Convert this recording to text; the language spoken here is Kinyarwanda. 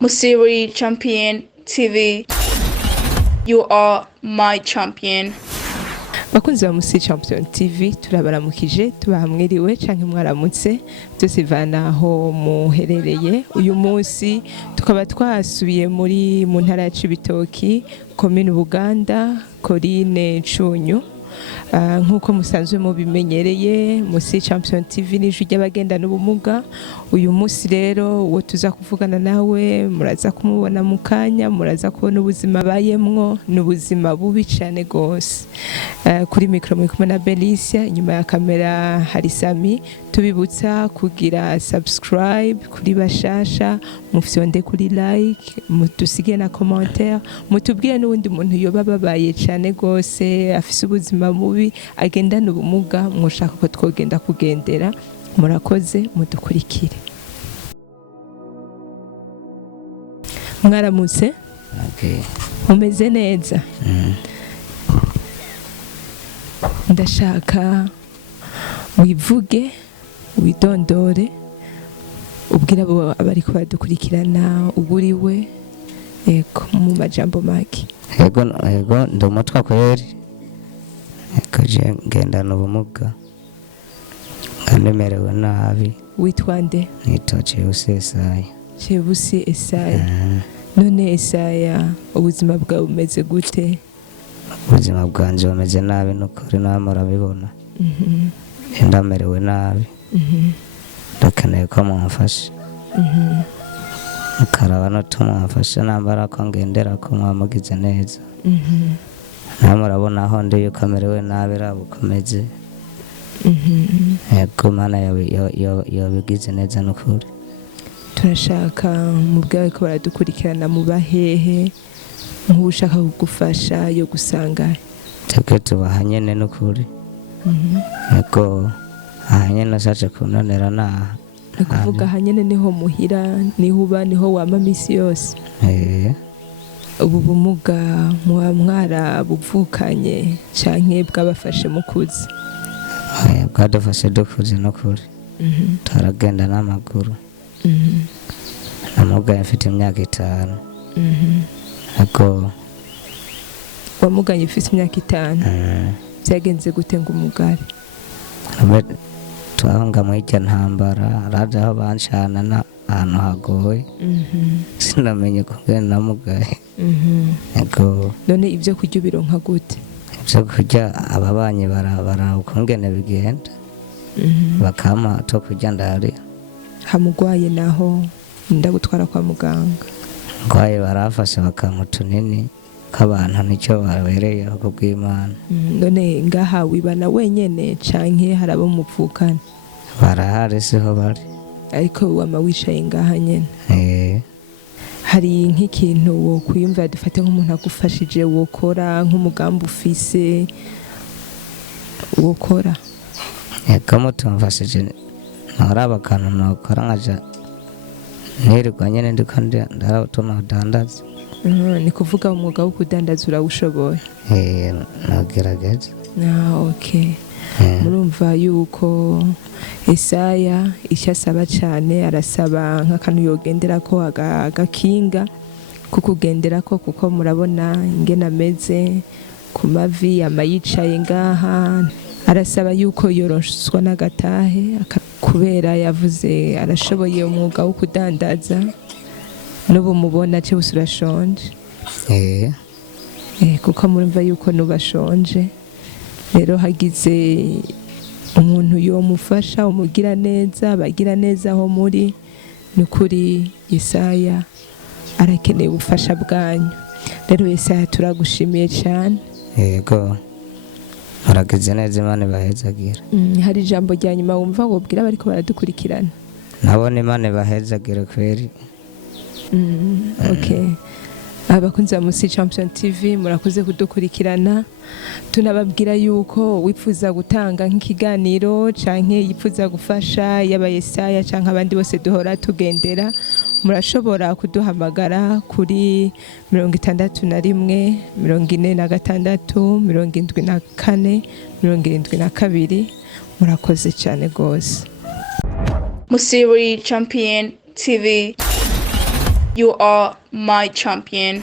Musiri Champion TV. You are my champion. Bakunzi ba Musi Champion TV turabaramukije tubahamwiriwe canke mwaramutse byose vanaho muherereye uyu munsi tukaba twasubiye mu ntara ya Cibitoki commune Buganda Corine Cunyu nkuko musanzwe mubimenyereye Musi Champion TV n'ijwi ry'abagendana ubumuga uyu munsi rero uwo tuza kuvugana nawe muraza kumubona mu kanya muraza kubona ubuzima bayemwo n'ubuzima bubi cyane gose kuri micro muri kumwe na Belicia inyuma ya kamera hari Sami tubibutsa kugira subscribe kuri bashasha mufyonde kuri like mutusige na commentaire mutubwire n'ubundi muntu yoba babaye cyane gose afise ubuzima mubi agendana ubumuga mwoshaka ko twogenda kugendera murakoze mudukurikire. Mwaramutse? Okay. Umeze neza? Ndashaka wivuge widondore ubwira abo abariko badukurikirana uburiwe eko mu majambo make. Yego ndo umutwa kweri. Kaje ngendana ubumuga. Kanemerewe nabi. Witwa nde? Nitoce usesaya. Chebusi Esaya. None Esaya ubuzima bwawe bumeze gute? Ubuzima bwanje bumeze nabi nukuri namara bibona. Ndamerewe nabi. Ndakeneye ko mumfasha. Mukaraba no tumufasha nambara ko ngendera ko mwamugize neza. Namurabona aho ndi yuko amerewe nabi rabukomeze. Yego mana yabigize neza nukuri. Turashaka mu bwawe ko baradukurikirana mu bahehe nk'ushaka kugufasha yo gusanga twebwe tubahanyene nukuri. Yego ahanyene saje kunonera na kuvuga hanyene niho muhira niho uba niho wama misi yose. Ubu bumuga muba mwarabuvukanye canke bwabafashe mukuzi? Bwadufashe dukuze nukuri. Turagenda n'amaguru. Umugaye afite imyaka 5. Ako wamugaye ufite imyaka 5. Byagenze gute ngo umugare? Twahanga mu icyo ntambara raje aho banshana na ahantu hagoye. Sinamenye ko ngenda namugaye. Ako none ibyo kurya bironka gute? Ibyo kurya ababanye bara ukungene bigenda. Bakama to kurya ndari. Hamugwaye naho ndagutwara kwa muganga. Ngwaye barafashe bakamutunini k'abantu nicyo babereye ko bw'Imana. None ngaha wibana wenyene canke harabo mupfukana? Barahari siho bari. Ariko wama wicaye ngaha nyene. Hari nk'ikintu wo kwiyumva dufate nk'umuntu agufashije wokora nk'umugambi ufise wokora? Yego mutumfashije naraba kantu nokora nkaja nirwa nyene ndiko ndarabutuma dandaza. Ni kuvuga umwuga wo kudandaza urawushoboye? Nagerageza. Okay. Murumva yuko Esaya icyasaba cyane arasaba nk'akantu yogendera ko agakinga kukugendera ko kuko murabona ingena ameze ku mavi amayicaye ngaha arasaba yuko yoroswa n'agatahe kubera yavuze arashoboye umwuga wo kudandaza n'ubu mubona cyo busurashonje. Kuko murumva yuko nubashonje rero hagize umuntu yomufasha umugira neza bagira neza aho muri nukuri Yesaya arakeneye ubufasha bwanyu. Rero Yesaya turagushimiye cyane. Yego muragize neza Imana bahezagira. Hari ijambo rya nyuma wumva ngo bwira bariko baradukurikirana? Nabone Imana bahezagira kweri. Okay. Abakunzi ba Musi Champion TV murakoze kudukurikirana. Tunababwira yuko wifuza gutanga nk'ikiganiro canke yifuza gufasha yaba Yesaya canke abandi bose duhora tugendera murashobora kuduhamagara kuri 61 46 74 72. Murakoze cyane gose. Musiri Champion TV. You are my champion.